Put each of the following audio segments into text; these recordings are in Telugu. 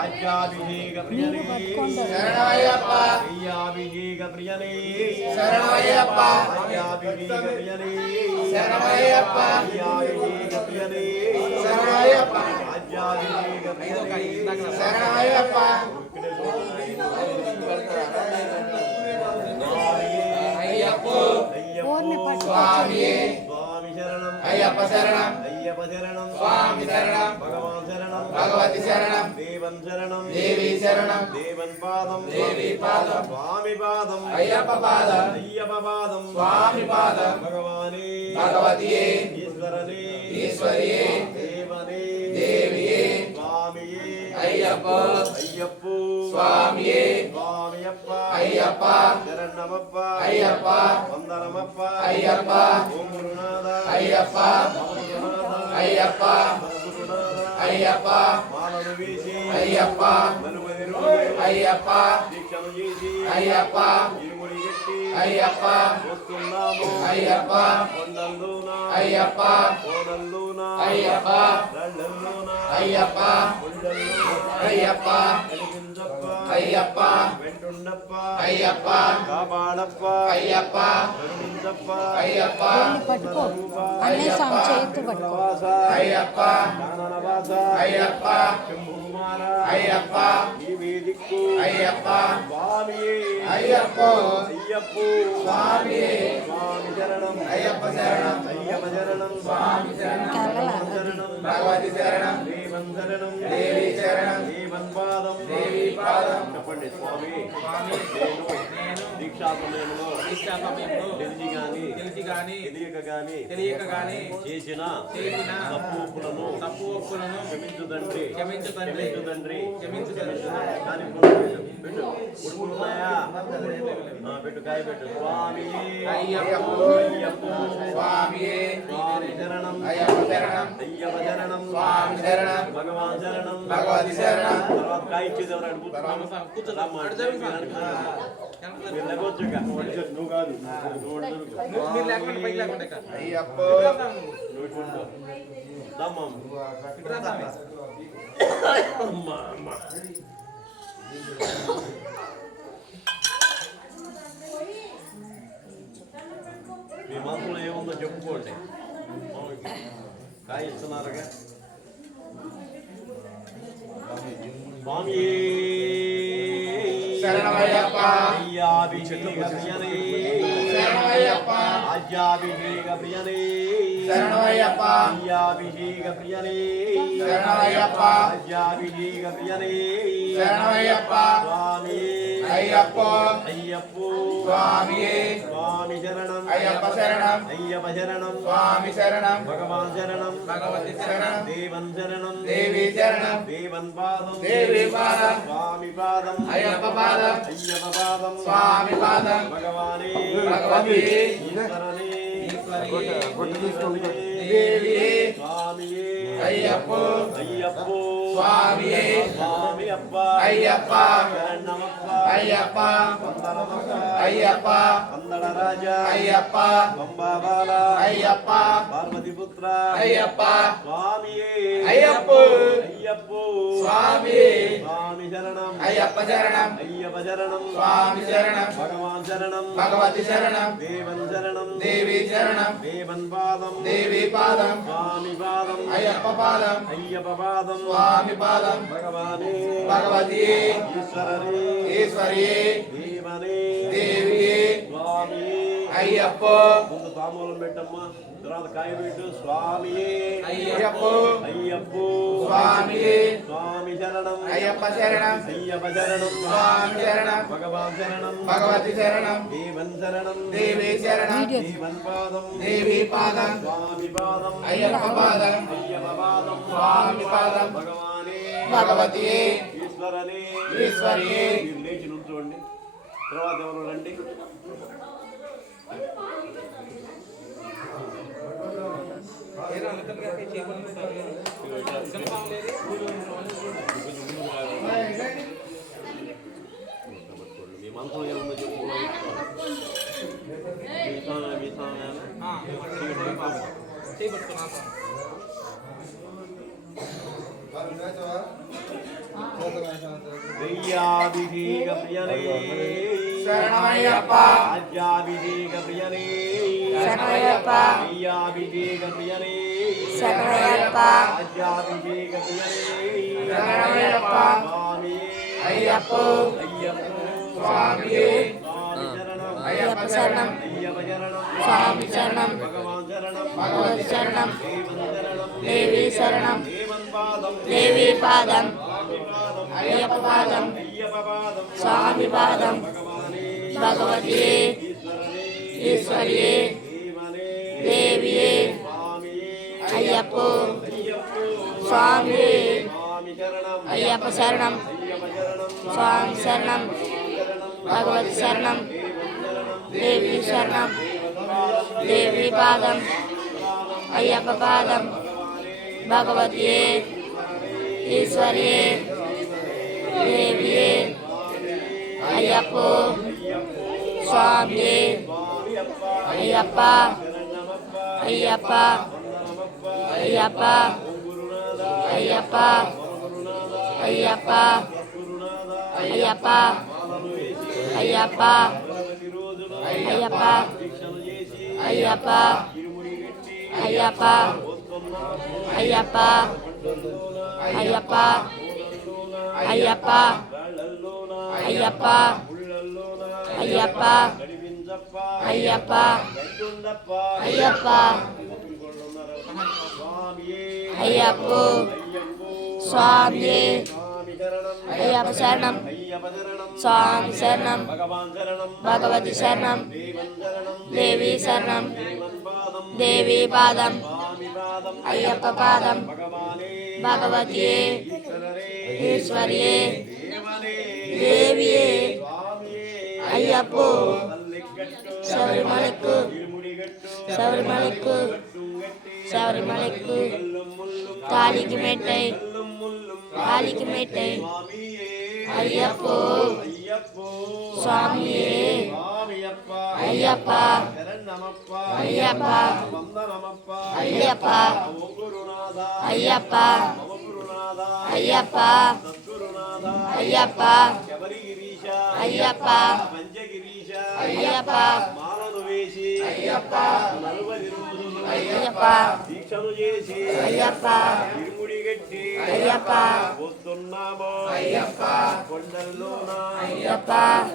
రాజ్యాభిషేక ప్రియనే శరణమయ్యప్ప అయ్యాభిషేక ప్రియనే శరణమయ్యప్ప రాజ్యాభిషేక ప్రియనే శరణమయ్యప్ప అయ్యాభిషేక ప్రియనే శరణమయ్యప్ప రాజ్యాభిషేక ప్రియనే శరణమయ్యప్ప అయ్యప్ప స్వామి స్వామి శరణం అయ్యప్ప శరణం అయ్యప్ప శరణం స్వామి శరణం భగవాన్ శరణం భగవతి శరణం దేవన్ శరణం దేవి శరణం దేవన్ పాదం దేవి పాదం స్వామి పాదం అయ్యప్ప పాదం అయ్యప్ప పాదం స్వామి పాదం భగవానే భగవతియే ఈశ్వరనే ఈశ్వరియే దేవనే దేవియే స్వామియే అయ్యప్ప అయ్యప్ప స్వామియే స్వామియప్ప అయ్యప్ప శరణమప్ప అయ్యప్ప వందనమప్ప అయ్యప్ప ఓం గురునాథ అయ్యప్ప అయ్యప్ప గురునాథ అయ్యప్ప మాలను వేసి అయ్యప్ప నలుగురి రోజులు అయ్యప్ప దీక్షను చేసి అయ్యప్ప ఇరుముడి ఎట్టి అయ్యప్ప వస్తున్నాము అయ్యప్ప కొండల్లోన అయ్యప్ప కోనల్లోన అయ్యప్ప రళ్ళల్లోన అయ్యప్ప కొండల్లోన అయ్యప్ప కలిగిందప్ప అయ్యప్ప వెంటుండప్ప అయ్యప్ప కాపాడప్ప అయ్యప్ప కరుణించప్ప అయ్యప్ప పట్టుకో అన్నే స్వామి చేతు పట్టుకో నవాస అయ్యప్ప కాననవాస అయ్యప్ప శంభుకుమార అయ్యప్ప ఈ వేదిక్కు అయ్యప్ప స్వామియే అయ్యప్ప అయ్యప్ప స్వామియే స్వామి శరణం అయ్యప్ప శరణం అయ్యప్ప శరణం స్వామి శరణం శరణం భగవతి శరణం దేవన్ శరణం దేవి శరణం దేవన్ పాదం దేవి పాదం చెప్పండి స్వామి నేను దీక్షా సమయంలో తెలిసి గాని తెలియక గాని చేసిన తప్పు ఒప్పులను క్షమించు తండ్రి కానీ పెట్టు ఉడుకున్నాయా పెట్టు కాయ పెట్టు స్వామి అయ్యప్ప స్వామియే స్వామి శరణం అయ్యప్ప శరణం అయ్యప్ప శరణం స్వామి శరణం భగవాన్ శరణం భగవతి శరణం తర్వాత కాయ ఇచ్చేది ఎవరు కూర్చోదమ్మా నువ్వు కాదు అయ్యప్ప మీ మనసులో ఏముందో చెప్పుకోండి కాయ ఇస్తున్నారుగా స్వామి శరణమయ్యప్ప అయ్యాభిషేక ప్రియనే శరణమయ్యప్ప ఆజ్యాభిషేక ప్రియనే శరణమయ్యప్ప అయ్యాభిషేక ప్రియనే శరణమయ్యప్ప ఆజ్యాభిషేక ప్రియనే శరణమయ్యప్ప స్వామి అయ్యప్ప అయ్యప్ప స్వామియే స్వామి శరణం అయ్యప్ప శరణం అయ్యప్ప శరణం స్వామి శరణం భగవాన్ శరణం భగవతి శరణం దేవన్ శరణం దేవి శరణం దేవన్ పాదం దేవి పాదం స్వామి పాదం అయ్యప్ప పాదం అయ్యప్ప పాదం స్వామి పాదం భగవానే భగవతి ఈశ్వరనే దేవియే స్వామియే అయ్యప్ప అయ్యప్ప స్వామియే స్వామి అప్ప అయ్యప్ప శరణమప్ప అయ్యప్ప వందనమప్ప అయ్యప్ప వందన రాజా అయ్యప్ప పంబాబాల అయ్యప్ప పార్వతీపుత్ర అయ్యప్ప స్వామియే అయ్యప్ప అయ్యప్ప స్వామియే స్వామి శరణం అయ్యప్ప శరణం అయ్యప్ప శరణం స్వామి శరణం భగవాన్ శరణం భగవతి శరణం దేవన్ శరణం దేవి శరణం దేవన్ పాదం దేవి పాదం స్వామి పాదం అయ్యప్ప పాదం అయ్యప్ప పాదం స్వామి పాదం భగవానే భగవతియే ఈశ్వరనే ఈశ్వరియే దేవనే దేవియే స్వామి అయ్యప్ప ముందు తాంబూలం పెట్టమ్మా తర్వాత కాయ పెట్టు స్వామియే అయ్యప్ప అయ్యప్ప స్వామియే స్వామి శరణం అయ్యప్ప శరణం అయ్యప్ప శరణం స్వామి శరణం భగవాన్ శరణం భగవతి శరణం దేవన్ శరణం దేవి శరణం దేవన్ పాదం దేవి పాదం స్వామి పాదం అయ్యప్ప పాదం అయ్యప్ప పాదం స్వామి పాదం భగవానే భగవతియే ఈశ్వరనే ఈశ్వరియే మీరు లేచి నుంచోండి తర్వాత ఎవరు రండి మీ మనసులో ఏముందో చెప్పు చేపట్టుకున్నా అయ్యాభిషేక ప్రియనే శరణమయ్యప్ప రాజ్యాభిషేక ప్రియనే శరణమయ్యప్ప అయ్యాభిషేక ప్రియనే శరణమయ్యప్ప రాజ్యాభిషేక ప్రియనే శరణమయ్యప్ప స్వామి అయ్యప్ప అయ్యప్ప స్వామి స్వామి శరణం అయ్యప్ప శరణం అయ్యప్ప శరణం స్వామి శరణం భగవాన్ శరణం భగవతి శరణం దేవన్ శరణం దేవి శరణం దేవన్ పాదం దేవి పాదం స్వామి పాదం అయ్యప్ప పాదం అయ్యప్ప పాదం స్వామి పాదం భగవానే భగవతి ఈశ్వరనే ఈశ్వరియే దేవనే దేవియే స్వామియే అయ్యప్ప అయ్యప్ప స్వామి స్వామి శరణం అయ్యప్ప శరణం అయ్యప్ప శరణం స్వామి శరణం భగవతి శరణం దేవి శరణం దేవి పాదం అయ్యప్ప పాదం భగవతి ఈశ్వరియే దేవియే అయ్యప్ప స్వామి అయ్యప్ప అయ్యప్ప అయ్యప్ప అయ్యప్ప అయ్యప్ప అయ్యప్ప అయ్యప్ప అయ్యప్ప అయ్యప్ప అయ్యప్ప అయ్యప్ప అయ్యప్ప అయ్యప్ప అయ్యప్ప అయ్యప్ప అయ్యప్ప అయ్యప్ప అయ్యప్ప స్వామి అయ్యప్ప శరణం స్వామి శరణం భగవతి శరణం దేవి శరణం దేవి పాదం అయ్యప్ప పాదం భగవతి ఈశ్వరియే దేవియే అయ్యప్ప శబరిమలకు శబరిమలకు శబరిమలకు తాళికి మెట్టై తాళికి మెట్టై అయ్యప్ప స్వామియే అయ్యప్ప అయ్యప్ప అయ్యప్ప అయ్యప్ప అయ్యప్ప అయ్యప్ప అయ్యప్ప అయ్యప్ప అయ్యప్ప అయ్యప్ప దీక్షను చేసి అయ్యప్ప ఇరుముడి గట్టి అయ్యప్ప వస్తున్నామో అయ్యప్ప కొండల్లోన అయ్యప్ప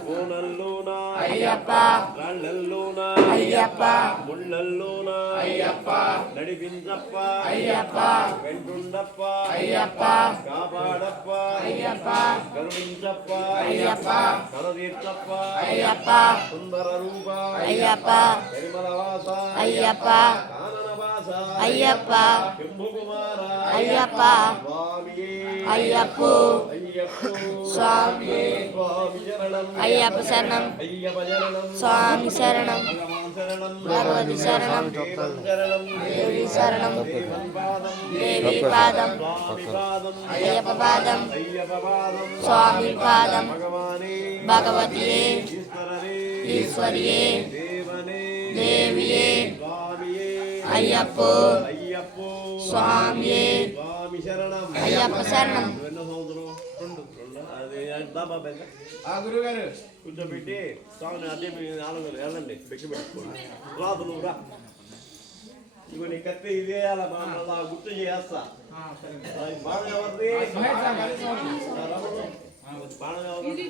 కోనల్లోన అయ్యప్ప రాళ్ళల్లోన అయ్యప్ప ముళ్ళల్లోన అయ్యప్ప నడిపించప్ప అయ్యప్ప వెంటుండప్ప అయ్యప్ప కాపాడప్ప అయ్యప్ప కరుణించప్ప అయ్యప్ప కలదీర్చప్ప అయ్యప్ప సుందర రూప అయ్యప్ప పరిమళవాస అయ్యప్ప కాననవాస అయ్యప్ప శంభుకుమార అయ్యప్ప స్వామియే అయ్యప్ప అయ్యప్ప స్వామి స్వామి శరణం అయ్యప్ప శరణం అయ్యప్ప శరణం స్వామి శరణం భగవాన్ శరణం భగవతి శరణం దేవన్ శరణం దేవి శరణం దేవన్ పాదం దేవి పాదం స్వామి పాదం అయ్యప్ప పాదం అయ్యప్ప పాదం స్వామి పాదం భగవానే భగవతియే ఈశ్వరనే ఈశ్వరియే దేవనే దేవియే స్వామియే అయ్యప్ప అయ్యప్ప స్వామియే స్వామి శరణం అయ్యప్ప శరణం ఎన్నో సంవత్సరం రెండు అది దాబా పెద్ద ఆ గురుగారు కూర్చోబెట్టి స్వామిని అదే మీ నాలుగు వెళ్ళండి పెట్టి పెట్టుకోండి రాదు నువ్వు రా ఇగో నీ కత్తి ఇదే అలా గుర్తు చేస్తా బాగా ఎవరిది బాగా ఎవరిది